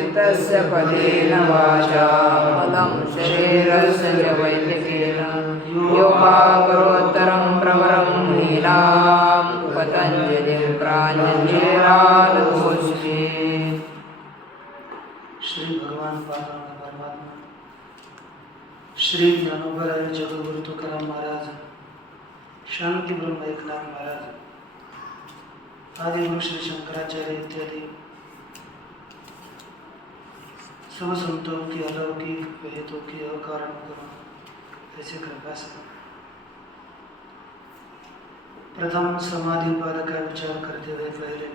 चित्तस्य पदेन वाचा पदं शरीरस्य च वैद्यकेन योगाकरोत्तरं प्रवरं मुनीनां पतञ्जलिं प्राञ्जलिरानतोऽस्मि। श्री भगवान परमात्मा श्री ज्ञानोबराय जगद्गुरु तुकाराम महाराज, शांति ब्रह्म एकनाथ महाराज, आदि गुरु श्री शंकराचार्य इत्यादि सब संतों की अलौकिक हेतु की अकारण करो ऐसे कृपा से प्रथम समाधि उपाधि का विचार करते हुए पहले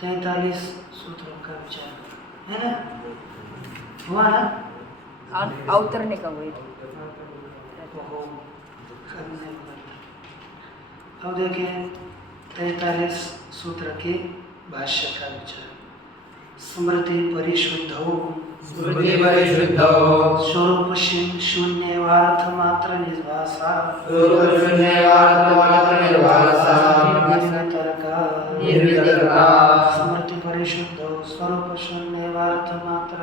43 सूत्रों का विचार करो, है ना? हुआ ना? अवतरने का वही अब देखें 43 सूत्र के भाष्य का विचार। स्मृति परिशुद्धो स्वरूप शून्यवार्थ मात्र निर्भासा निर्वितर्का। स्मृति परिशुद्धो स्वरूप शून्यवार्थ मात्र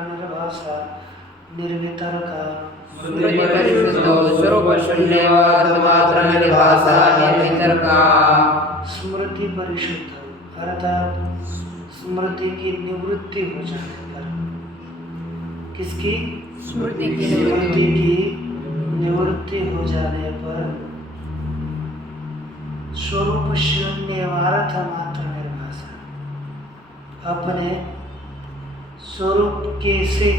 निर्भासा निर्वितर्का। स्मृति परिशुद्ध अर्थात स्मृति की निवृत्ति हो जाने पर, किसकी? स्मृति की निवृत्ति हो जाने पर स्वरूप शून्यवार्थ मात्र निर्भासा, अपने स्वरूप के से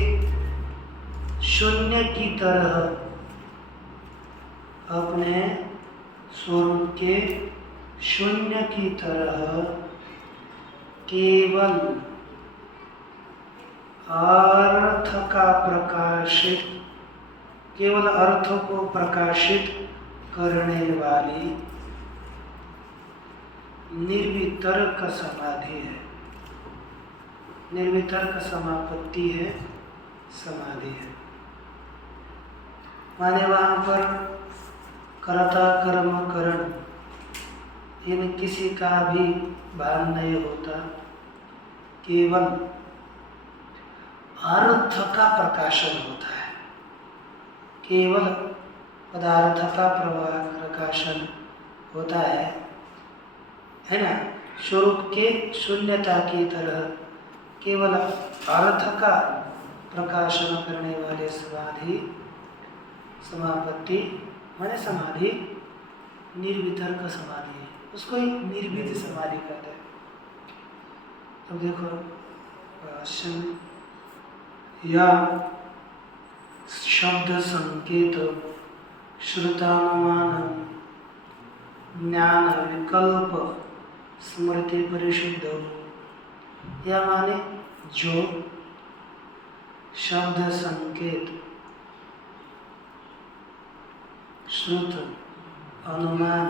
शून्य की तरह, अपने स्वरूप के शून्य की तरह केवल अर्थ का प्रकाशित, केवल अर्थ को प्रकाशित करने वाली निर्वितर्क समाधि है। निर्वितर्क समापत्ति है, समाधि है। माने वहाँ पर कर्ता कर्म करण इन किसी का भी भान नहीं होता, केवल अर्थ का प्रकाशन होता है, केवल पदार्थ का प्रकाशन होता है ना? स्वरूप के शून्यता की तरह केवल अर्थ का प्रकाशन करने वाले समाधि समापत्ति माने समाधि निर्वितर्क समाधि है, उसको ही निर्विध समाधि कहते हैं। अब देखो या शब्द संकेत श्रुतानुमान ज्ञान विकल्प स्मृति परिशुद्ध, या माने जो शब्द संकेत श्रुत अनुमान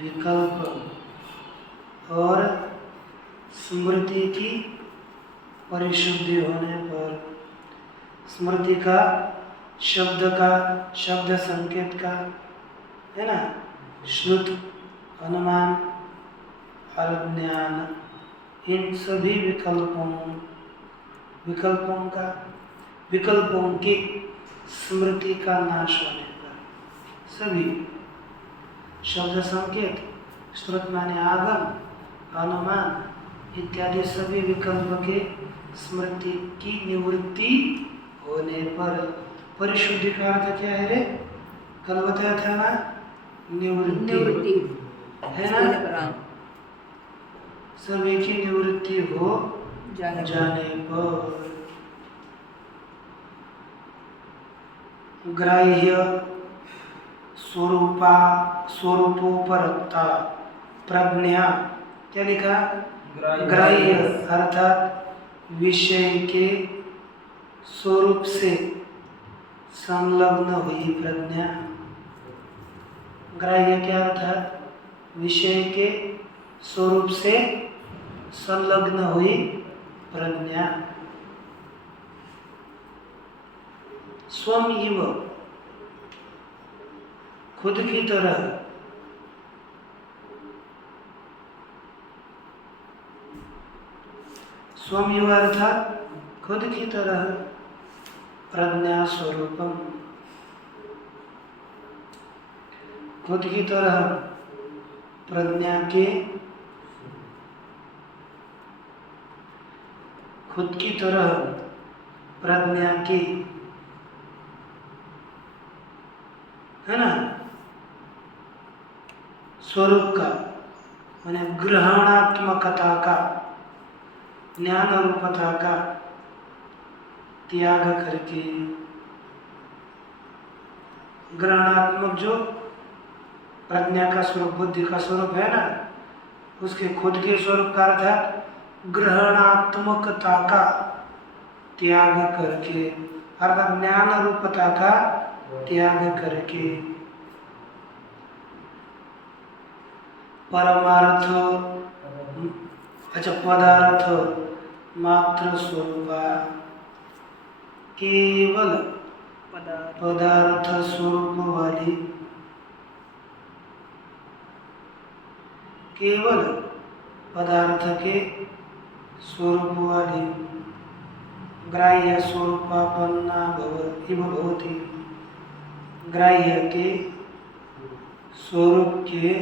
विकल्प और स्मृति की परिशुद्धि होने पर, स्मृति का शब्द संकेत का है ना, श्रुत अनुमान और ज्ञान, इन सभी विकल्पों की स्मृति का नाश होने पर, सभी शब्द संकेत श्रुत माने आगम अनुमान इत्यादि सभी विकल्प के स्मृति की निवृत्ति होने पर, परिशुद्धि का अर्थ क्या है रे? कल बताया था ना, निवृत्ति है ना? सभी की निवृत्ति हो जाने पर ग्राह्य स्वरूपोपरक्ता प्रज्ञा, क्या लिखा? ग्राह्य अर्थात विषय के स्वरूप से संलग्न हुई प्रज्ञा। ग्राह्य क्या अर्थात? विषय के स्वरूप से संलग्न हुई प्रज्ञा। स्वम इव, खुद की तरह, स्वयं अर्थात खुद की तरह, प्रज्ञा स्वरूपम, खुद की तरह प्रज्ञा के, खुद की तरह प्रज्ञा के, है ना, स्वरूप का माने ग्रहणात्मकता का, ज्ञान रूपता का त्याग करके, ग्रहणात्मक जो प्रज्ञा का स्वरूप, बुद्धि का स्वरूप है ना, उसके खुद के स्वरूप का अर्थात ग्रहणात्मकता का त्याग करके, अर्थात ज्ञान रूपता का त्याग करके, परमार्थ, अच्छा पदार्थ मात्र स्वरूपा, केवल पदार्थ स्वरूप वाली, केवल पदार्थ के स्वरूप वाली, ग्राह्य स्वरूपापन्ना भवति, ग्राह्य के स्वरूप के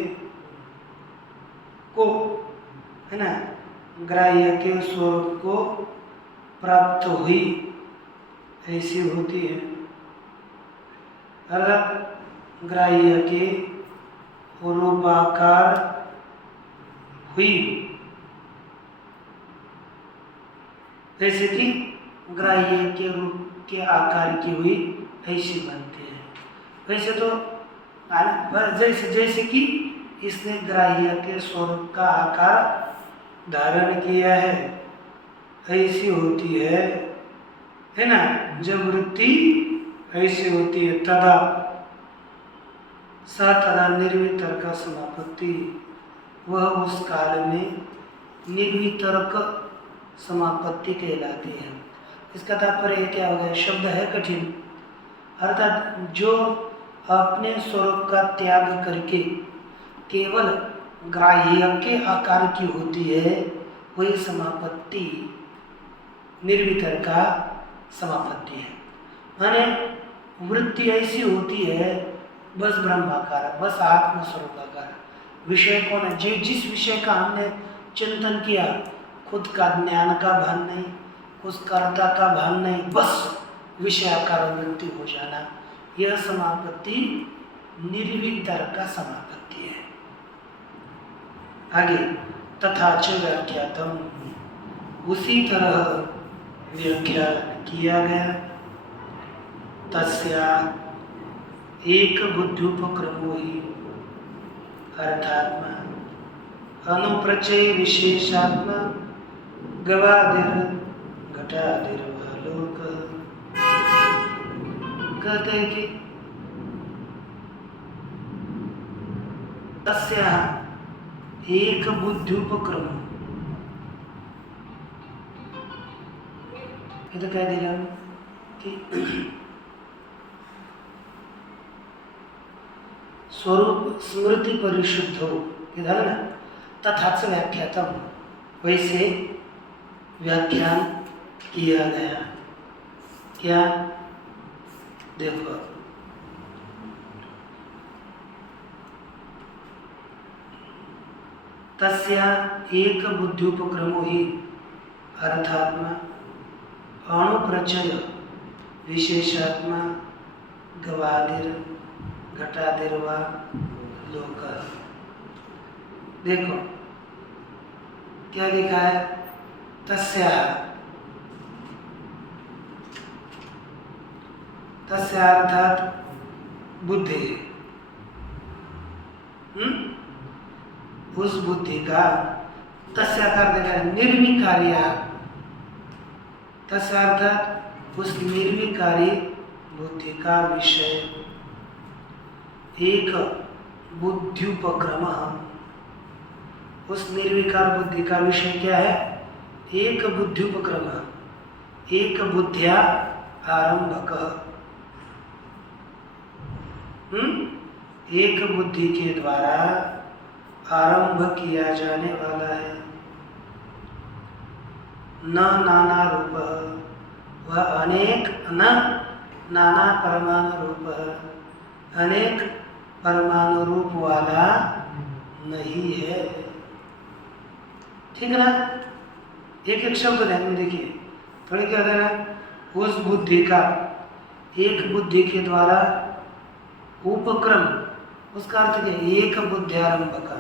को, है ना, ग्राह्य के स्वरूप को प्राप्त हुई ऐसी होती है। अर्थात ग्राह्य के रूपाकार हुई, जैसे कि ग्राह्य के रूप के आकार की हुई ऐसी बनते हैं। वैसे तो जैसे कि इसने ग्राह्य के स्वरूप का आकार धारण किया है ऐसी होती है ना, जब वृत्ति ऐसी होती है तदा तदा निर्वितर्क समापत्ति, वह उस काल में निर्वितर्क समापत्ति कहलाती है। इसका तात्पर्य क्या हो गया, शब्द है कठिन, अर्थात जो अपने स्वरूप का त्याग करके केवल ग्राह्य के आकार की होती है वही समापत्ति निर्वितर्क का समापत्ति है। माने वृत्ति ऐसी होती है बस ब्रह्माकार, बस आत्मस्वरूपाकार, विषय को न, जिस विषय का हमने चिंतन किया, खुद का ज्ञान का भान नहीं, उस कर्ता का भान नहीं, बस विषयाकार वृत्ति हो जाना, यह समापत्ति निर्वितर्क का समापत्ति है। आगे तथा च व्याख्यातम, उसी तरह व्याख्या किया गया, तस्या एक बुद्ध्युपक्रमो ही अर्थात्मा अनुप्रचय विशेषात्मा गवादिर घटादिर्वालोक। कहते हैं कि तस्या एक बुद्ध्युपक्रम, ये तो कह दिया कि स्वरूप स्मृति परिशुद्ध हो, इधर ना, तथा से व्याख्यातम, वैसे व्याख्यान किया गया। क्या देखो, तस्या एक बुद्ध्युपक्रमो ही अर्थात्मा अणुप्रचय विशेषात्मा गवादिर घटादिर्वा लोक। देखो क्या लिखा है, तस्या, तस्या अर्थात बुद्धि, उस बुद्धि का, तस्या कर देगा निर्विकार्य, तस्या अर्थात उस निर्विकारी बुद्धि का विषय एक बुद्ध्युपक्रम, उस निर्विकार बुद्धि का विषय क्या है, एक बुद्ध्युपक्रम, एक बुद्धिया आरंभक, एक बुद्धि के द्वारा आरंभ किया जाने वाला है। न नाना रूप, वह अनेक न नाना परमाणु रूप, अनेक परमाणु रूप वाला नहीं है। ठीक है ना? एक एक शब्द ध्यान में देखिए, थोड़ी क्या देना, उस बुद्धि का, एक बुद्धि के द्वारा उपक्रम, उसका अर्थ क्या? एक बुद्ध्यारंभ का,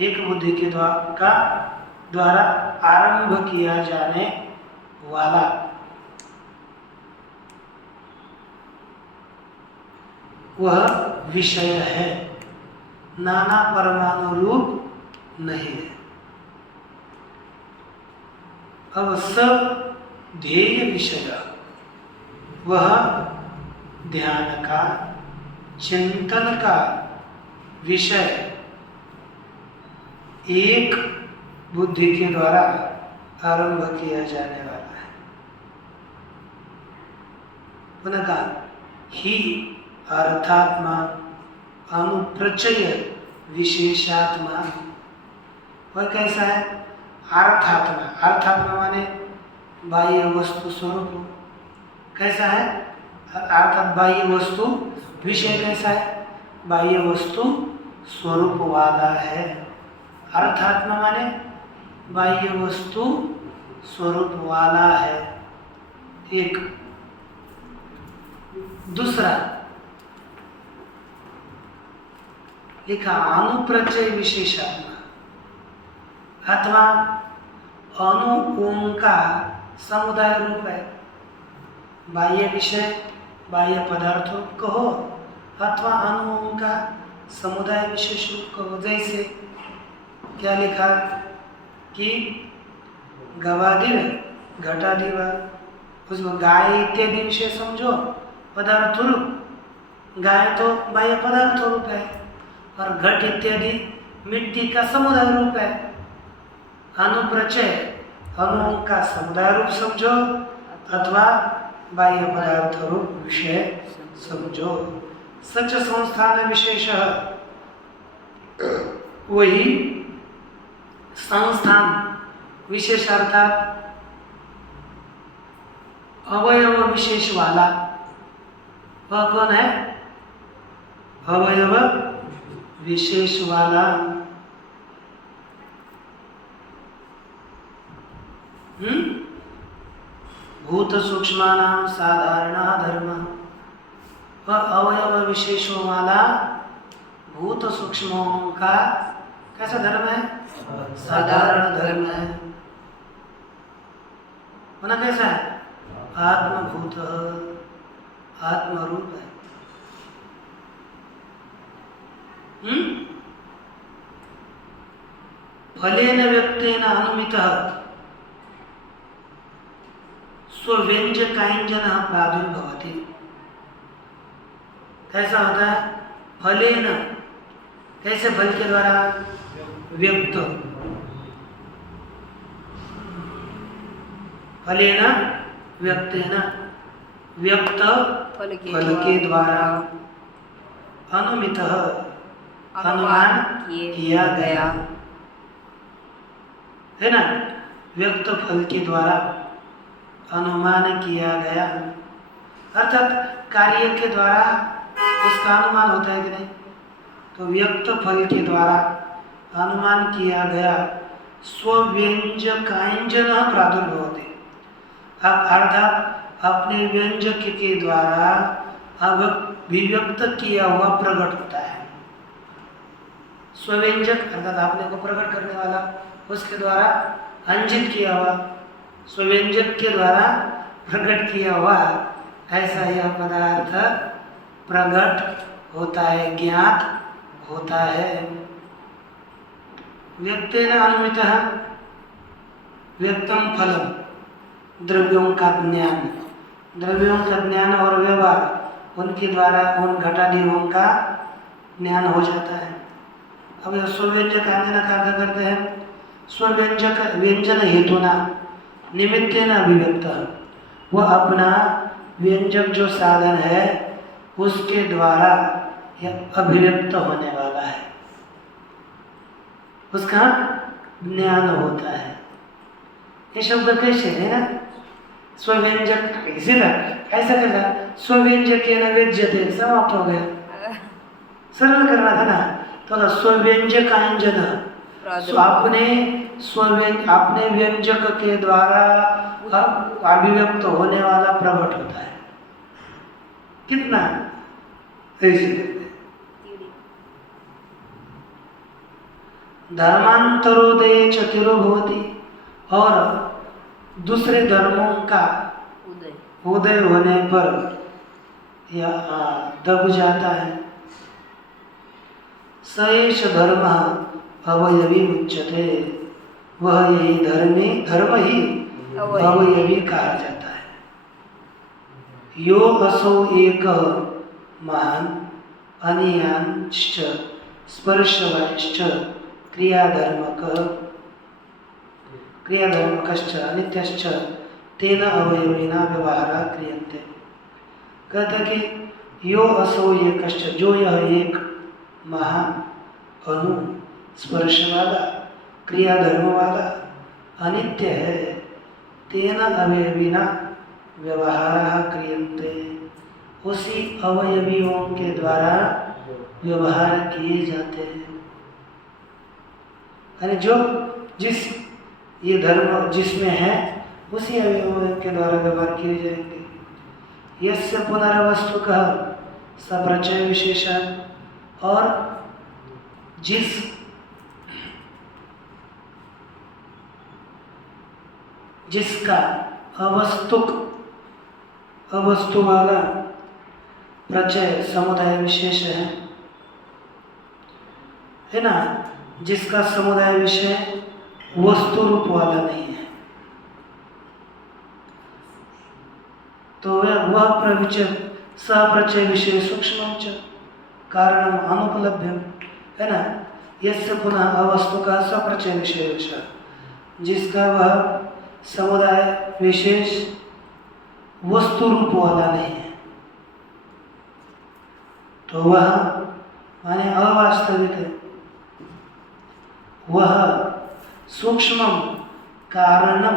एक बुद्धि के द्वारा आरंभ किया जाने वाला, वह विषय है, नाना परमाणु रूप नहीं है। अब सब ध्येय विषय, वह ध्यान का, चिंतन का विषय एक बुद्धि के द्वारा आरंभ किया जाने वाला है। पुनः कहा, ही अर्थात्मा अनुप्रचय विशेषात्मा, वह कैसा है? अर्थात्मा, अर्थात्मा माने बाह्य वस्तु स्वरूप, कैसा है? अर्थात बाह्य वस्तु विषय कैसा है? बाह्य वस्तु स्वरूप वाला है। अर्थात्मा माने बाह्य वस्तु स्वरूप वाला है, एक। दूसरा लिखा अनुप्रचय विशेषात्मा, अथवा अनु का समुदाय रूप है। बाह्य विषय, बाह्य पदार्थ रूप कहो, अथवा अनु का समुदाय विशेष रूप कहो। जैसे क्या लिखा कि गवादिर घटादिवा, उसमें गाय इत्यादि विषय समझो पदार्थ रूप, गाय तो बाह्य पदार्थ रूप है, और घट इत्यादि मिट्टी का समुदाय रूप है। अनुप्रचय, अनु का समुदाय रूप समझो, अथवा बाह्य पदार्थ रूप विषय समझो। सच संस्थान विशेष, वही संस्थान विशेष अर्थात अवयव विशेष वाला, वह कौन है? अवयव विशेष वाला। भूत सूक्ष्मानां साधारण धर्म, वह अवयव विशेषों वाला भूत सूक्ष्मों का कैसा धर्म है? साधारण धर्म है। होना कैसा है? आत्मभूत, आत्मरूप है। फलेन व्यक्तेन अनुमितः स्वव्यंजकाञ्जन प्रादुर्भवति। कैसा होता है? फलेन, कैसे? फल के द्वारा व्यक्त, फलेन व्यक्तेन, व्यक्त फल के द्वारा, अनुमितः अनुमान किया गया है ना, व्यक्त फल के द्वारा अनुमान किया गया, अर्थात कार्य के द्वारा उसका अनुमान होता है कि नहीं? तो व्यक्त फल के द्वारा अनुमान किया गया, स्वव्यंजकाञ्जन प्रादुर्भवति, अब अर्थात अपने व्यंजक के द्वारा अभिव्यक्त किया हुआ प्रकट होता है। स्वव्यंजक अर्थात आपने को प्रकट करने वाला, उसके द्वारा अंजित किया हुआ, स्वव्यंजक के द्वारा प्रकट किया हुआ, ऐसा यह पदार्थ प्रकट होता है, ज्ञात होता है। व्यक्तेन अनुमितः, व्यक्तम फलम, द्रव्यों का ज्ञान, द्रव्यों का ज्ञान और व्यवहार, उनके द्वारा उन घटादियों का ज्ञान हो जाता है। अब यह स्वव्यंजक आंजना का अर्थ करते हैं, स्वव्यंजक व्यंजन हेतुना निमित्तेन अभिव्यक्त, वह अपना व्यंजक जो साधन है उसके द्वारा यह अभिव्यक्त होने वाला है, उसका ज्ञान होता है। ये शब्द कैसे है ना, स्वव्यंजक इसी तरह ऐसा करना, स्वव्यंजक व्यज्यते समाप्त हो गया, सरल करना था ना। तो स्वव्यंजक आंजन, अपने व्यंजक के द्वारा अभिव्यक्त होने वाला प्रकट होता है। कितना ऐसे धर्मांतरोदय चतिरो भवति, और दूसरे धर्मों का उदय होने पर या दब जाता है। सएष धर्म अवयवी उच्यते, वह यही धर्म ही अवयवी कहा जाता है। यो असौ एक महान अनियांश्च स्पर्शवाश्च क्रियाधर्मकश्च अनित्यश्च तेन अवयविना व्यवहारा क्रियन्ते। कहते कि यो असौ एकश्च, जो यह एक महान अनु स्पर्श वाला क्रियाधर्म वाला अनित्य है, तेन अवयविना व्यवहारा क्रियन्ते, उसी अवयवियों के द्वारा व्यवहार किए जाते हैं। यानी जो जिस ये धर्म जिसमें है उसी अवयवों के द्वारा व्यवहार किए जाएंगे। यस्य पुनर्वस्तुकः सप्रचय विशेषण, और जिसका अवस्तु वाला प्रचय समुदाय विशेष है ना, जिसका समुदाय विषय वस्तु रूप वाला नहीं है, तो वह प्रविचय सप्रचय विषय सूक्ष्म कारण अनुपलभ्य है ना। यस्य पुनः अवस्तु का सप्रचय विशेष, जिसका वह समुदाय विशेष वस्तु रूप वाला नहीं है, तो वह माने अवास्तविक है। वह सूक्ष्म कारणम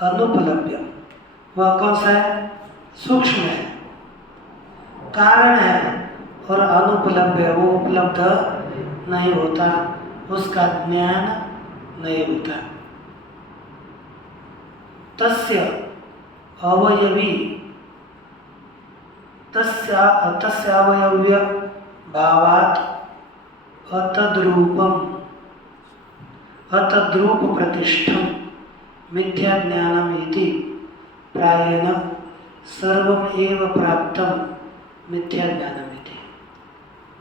अनुपलभ्य, वह कौन सा है? सूक्ष्म है, कारण है, और अनुपलभ्य, वो उपलब्ध नहीं होता, उसका ज्ञान नहीं होता। तस्य अवयवी तस्यावयव्य भावात् अतद्रूप प्रतिष्ठम मिथ्या ज्ञानम इति प्रायेण सर्वम एव प्राप्तम मिथ्या ज्ञानम इति।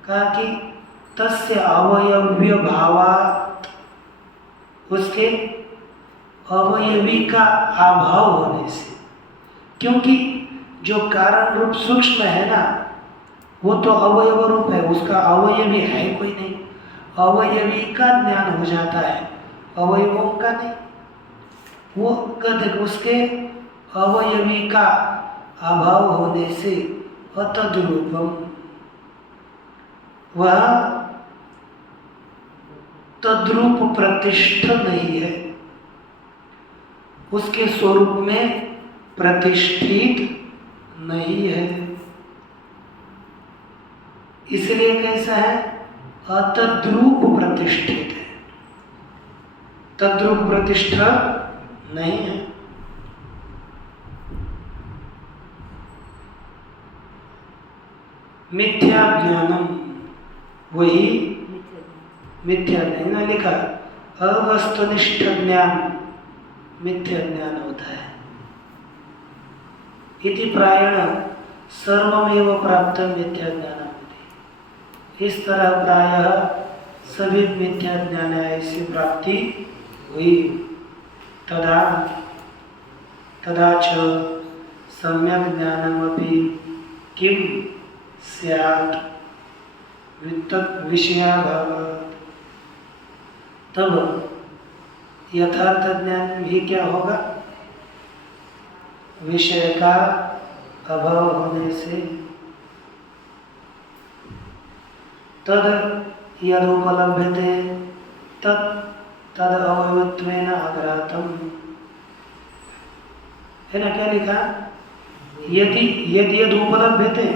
कहा कि तस्य अवयव्य भावात्, उसके अवयवी का अभाव होने से, क्योंकि जो कारण रूप सूक्ष्म है ना, वो तो अवयव रूप है, उसका अवयवी है कोई नहीं, अवयवी का ज्ञान हो जाता है, अवयवों का नहीं। वो कहते उसके अवयवी का अभाव होने से अतद्रूपम, वह तद्रूप प्रतिष्ठ नहीं है, उसके स्वरूप में प्रतिष्ठित नहीं है। इसलिए कैसा है? अतद्रूप प्रतिष्ठित है, तद्रूप प्रतिष्ठा नहीं है। मिथ्या ज्ञानम, वही मिथ्या ज्ञान लिखा, अवस्तुनिष्ठ ज्ञान मिथ्या ज्ञान होता है। इति प्रायेण सर्वमेव प्राप्त मिथ्या ज्ञान, इस तरह प्रायः सभी मिथ्या ज्ञान ऐसी प्राप्ति हुई। तदा च सम्यक् ज्ञानमपि किम स्यात् विषयाभावात्, तब यथार्थ ज्ञान भी क्या होगा? विषय का अभाव होने से। तद यदुपलभ्यते तद अवयवत्वेन आघातम, है ना, क्या लिखा? यदि यदि यद उपलभ्यते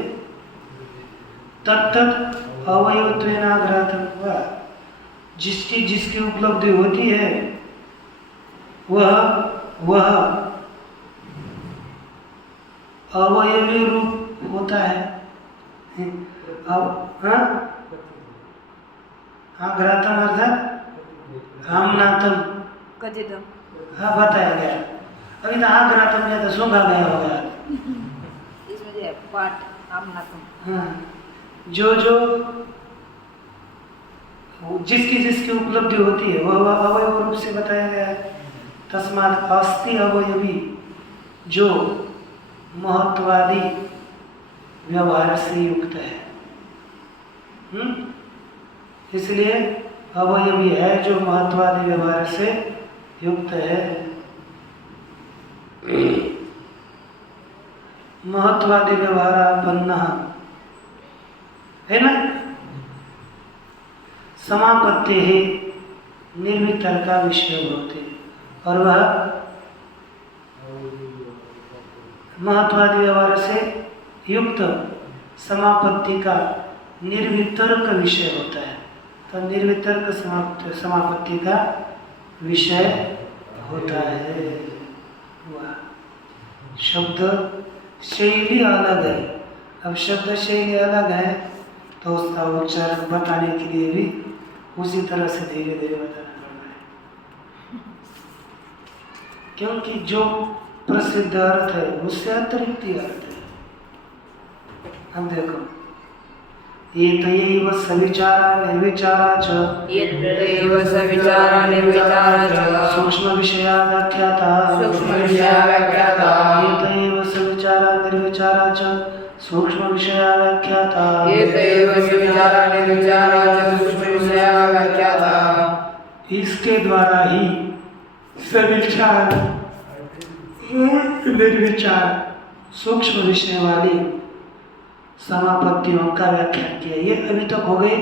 तत्तत् अवयवत्वेन आघातम। जिसकी जिसकी उपलब्धि होती है वह अवयवी रूप होता है। अब आघ्रातम अर्थात आमनातम। कथितम। हाँ, बताया गया। अभी तो आघ्रातम या तो सूंघा गया होगा। इसमें जो है पाठ आमनातम। हाँ, जो जिसकी जिसकी उपलब्धि होती है वह अवयव रूप से बताया गया है। तस्मात् अस्ति अवयवी, जो महत्वादि व्यवहार से युक्त है। इसलिए अवयवी है जो महत्वादि व्यवहार से युक्त है। महत्वादि व्यवहारापन्न है ना। समापत्ति है निर्वितर का विषय होते, और वह महत्वादि व्यवहार से युक्त समापत्ति का निर्वितर्क विषय होता है। तो निर्वितर्क समापत्ति का विषय होता है। शब्द शैली अलग है। अब शब्द शैली अलग है तो उसका उच्चारण बताने के लिए भी उसी तरह से धीरे धीरे बताना पड़ता है, क्योंकि जो प्रसिद्ध अर्थ है उससे अतिरिक्त ही अर्थ है। अब देखो, एतयैव सविचारा निर्विचारा च, एतयैव सविचारा निर्विचारा च, सूक्ष्म विषया व्याख्याता, सूक्ष्म विषया व्याख्याता, एतयैव सविचारा निर्विचारा च, सूक्ष्म विषया व्याख्याता, एतयैव सविचारा निर्विचारा च, सूक्ष्म विषया व्याख्याता। इसके द्वारा ही सविचार निर्विचार सूक्ष्म विषय वाली समापत्तियों का व्याख्यान किया। ये अभी तक हो गई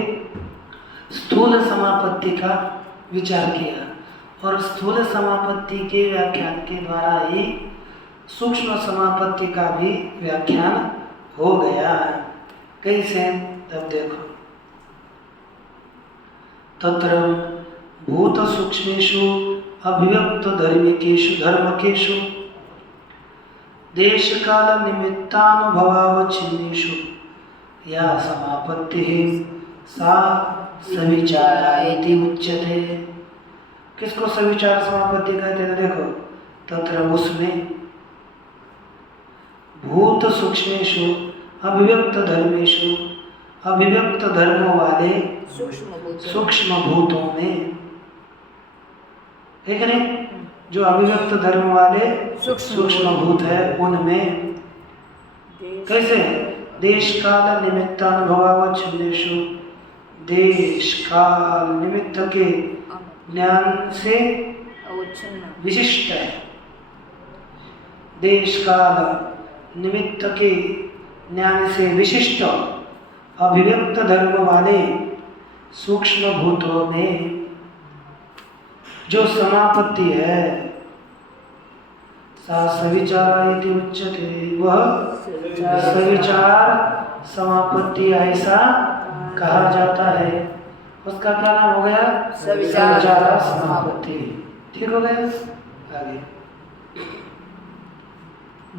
स्थूल समापत्ति का विचार किया, और स्थूल समापत्ति के व्याख्यान के द्वारा ही सूक्ष्म समापत्ति का भी व्याख्यान हो गया। कैसे? तब देखो, तत्र भूत सूक्ष्मेषु अभिव्यक्त धर्मकेषु देश काल निमित्तानुभवावच्छिन्नेषु या समापत्तिः सा सविचारा इति उच्यते। किसको सविचार समापत्ति कहते हैं? देखो, तत्र उसमें भूत सूक्ष्मेषु अभिव्यक्त धर्मेषु, अभिव्यक्त धर्मों वाले सूक्ष्म भूतों में, ठीक है नहीं, जो अभिव्यक्त धर्म वाले सूक्ष्म भूत है उनमें कैसे? देश काल निमित्तानुभवावच्छिन्नेषु, देश काल निमित्त के ज्ञान से विशिष्ट है। देश काल निमित्त के ज्ञान से विशिष्ट अभिव्यक्त धर्म वाले सूक्ष्म भूतों में जो समापत्ति है, सा सविचारा इति उच्यते, वह सविचार समापत्ति ऐसा कहा जाता है। उसका क्या नाम हो गया? सविचारा समापत्ति। ठीक हो गया। आगे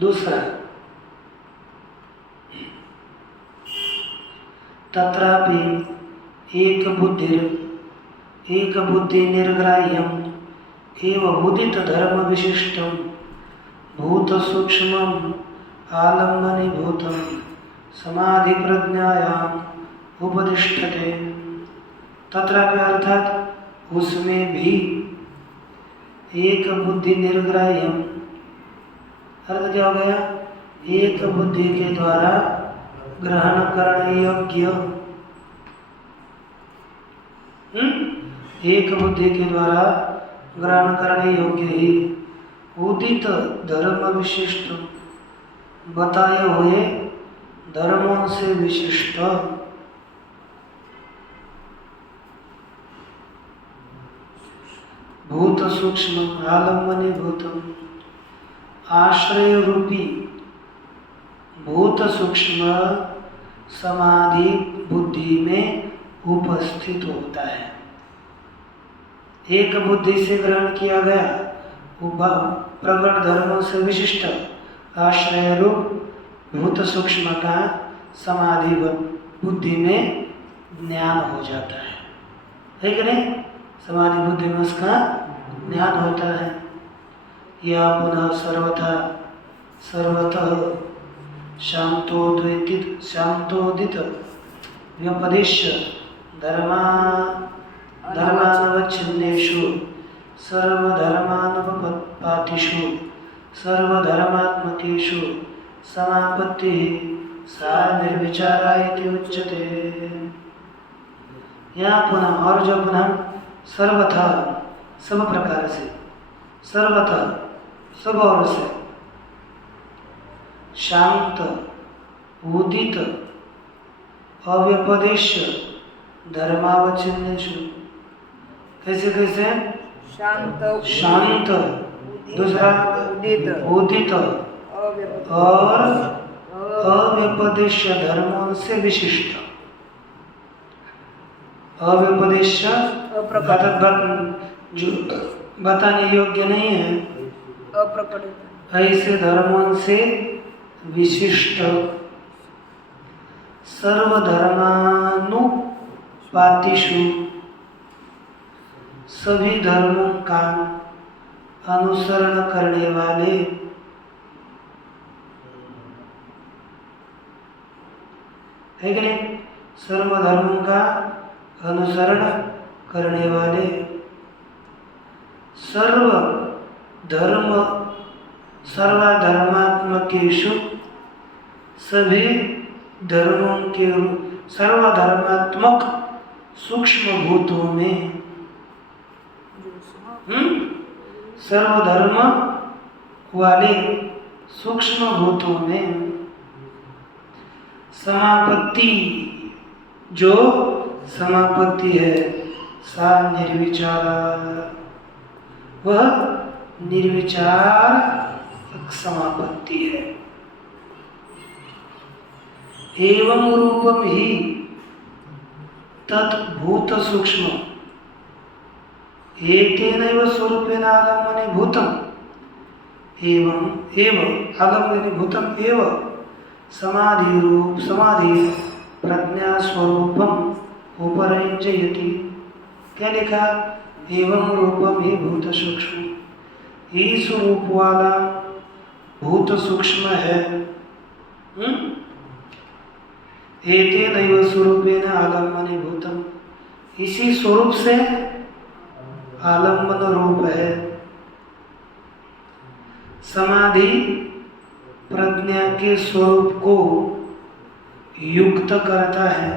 दूसरा, तत्रापि एक बुद्धि निर्ग्राह्यम एव उदित धर्म विशिष्टम भूत सूक्ष्मम आलम्बनीभूतम समाधि प्रज्ञायाम उपदिष्टते। तत्रापि अर्थात उसमें भी एक बुद्धि निर्ग्राह्यम, अर्थ क्या हो गया? एक बुद्धि के द्वारा ग्रहण करने योग्य, एक बुद्धि के द्वारा ग्रहण करने योग्य ही उदित धर्म विशिष्ट, बताए हुए धर्मों से विशिष्ट भूत सूक्ष्म आलम्बनीभूतम, आश्रय रूपी भूत सूक्ष्म समाधि बुद्धि में उपस्थित होता है। एक बुद्धि से ग्रहण किया गया प्रगट धर्मों से विशिष्ट आश्रय रूप भूत सूक्ष्म का समाधि बुद्धि में ज्ञान हो जाता है कि नहीं? समाधि बुद्धि में उसका ज्ञान होता है। या पुनः सर्वतः शांतोदित व्यपदिश्य धर्मानवच्छिन्नेषु सर्वधर्मानुपपातिषु सर्वधर्मात्मकेषु समापत्ति सा निर्विचारा इति उच्यते। यहाँ पुनः और जो पुनः सर्वथा सब प्रकार से सर्वथा सब और से शांत उदित अव्यपदेश्य धर्मावच्छिन्नेषु कैसे कैसे शांत दूसरा उदित और अव्यपदेश्य धर्मों से विशिष्ट। अव्यपदेश्य जो बताने योग्य नहीं है, ऐसे धर्मों से विशिष्ट सर्वधर्मानुपातिषु सभी धर्मों का अनुसरण करने वाले है कि नहीं? सर्वधर्मों का अनुसरण करने वाले सर्वधर्मात्मकेषु सभी धर्मों के सर्वधर्मात्मक सूक्ष्म भूतों में सर्वधर्म वाले सूक्ष्म भूतों में समापत्ति जो समापत्ति है सा निर्विचार वह निर्विचार समापत्ति है। एवं रूपम ही तद्भूत सूक्ष्म एकेनैव स्वरूपेण आगमने भूतम एवं आगमने भूतम एव समाधि प्रज्ञा स्वरूपम उपरंजयति। क्या लिखा? एवं रूपम ही भूत सूक्ष्म, ही स्वरूप वाला भूत सूक्ष्म है। एकेनैव स्वरूपेण आलम्बने भूतम, इसी स्वरूप से आलम्बन रूप है। समाधि प्रज्ञा के स्वरूप को युक्त करता है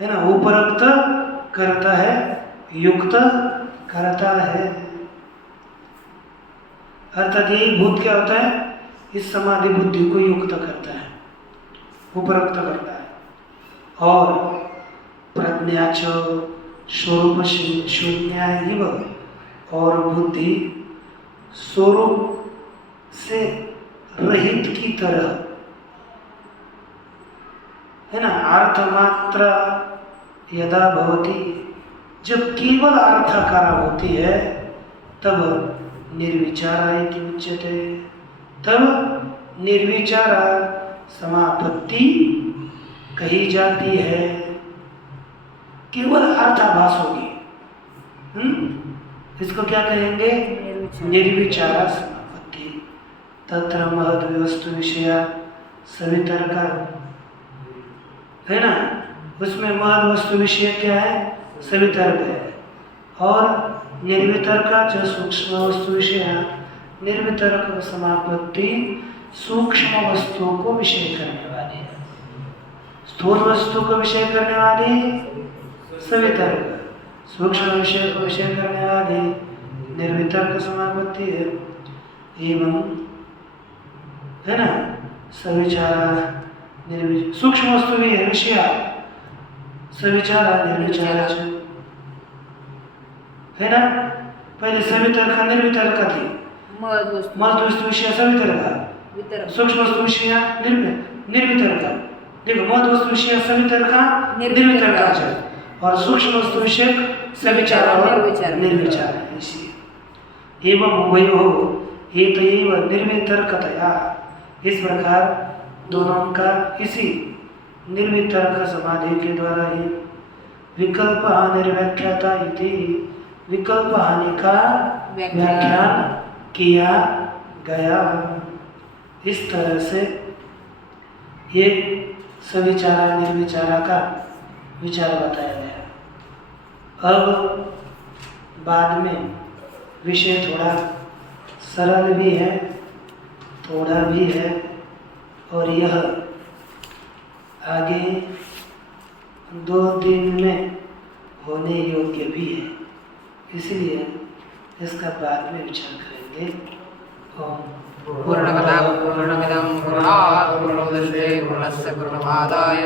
ना? उपरक्त करता है, युक्त करता है। अर्थात यही भूत क्या होता है? इस समाधि बुद्धि को युक्त करता है, उपरक्त करता है। और प्रज्ञा च स्वरूप शून्या इव, और बुद्धि स्वरूप से रहित की तरह है ना? अर्थमात्र यदा भवति, जब केवल अर्थाकारा होती है तब निर्विचारा इति उच्यते। तब निर्विचारा समापत्ति कही जाती है। केवल अर्थाभास होगी, इसको क्या कहेंगे? निर्विचारा समापत्ति। तत्र महद वस्तु विषया सवितर्क है ना? उसमें महद वस्तु विषय क्या है? सवितर्क है। और निर्वितर्क जो सूक्ष्म वस्तु विषय, निर्वितर्क समापत्ति सूक्ष्म वस्तुओं को विषय करने वाली है, स्थूल वस्तु को विषय करने वाली सवितर्क, सूक्ष्म विषय को विषय करने वाली निर्वितर्क समापत्ति है। एवं है ना? सविचारा सूक्ष्म वस्तु भी है विषय, सविचारा निर्विचारा है ना? पहले सवितर्क निर्वितर्क थी, महत्व वस्तु विषय सवितरक, सूक्ष्म वस्तु विषय निर्वितरक। देखो महत्व वस्तु विषय सवितरक निर्वितरक और सूक्ष्म वस्तु विषय सविचार और निर्विचार। इसलिए एवं उभयो एतयैव निर्वितर्कतया, इस प्रकार दोनों का इसी निर्वितर्क समाधि के द्वारा ही विकल्प हानिर्व्याख्याता इति, विकल्प हानि का व्याख्यान किया गया। इस तरह से ये सविचारा निर्विचारा का विचार बताया गया। अब बाद में विषय थोड़ा सरल भी है, थोड़ा भी है, और यह आगे 2 दिन में होने योग्य भी है, इसलिए इसका बाद में विचार करेंगे। पूर्णमदः पूर्णमिदं पूर्णात् पूर्णमुदच्यते पूर्णस्य पूर्णमादाय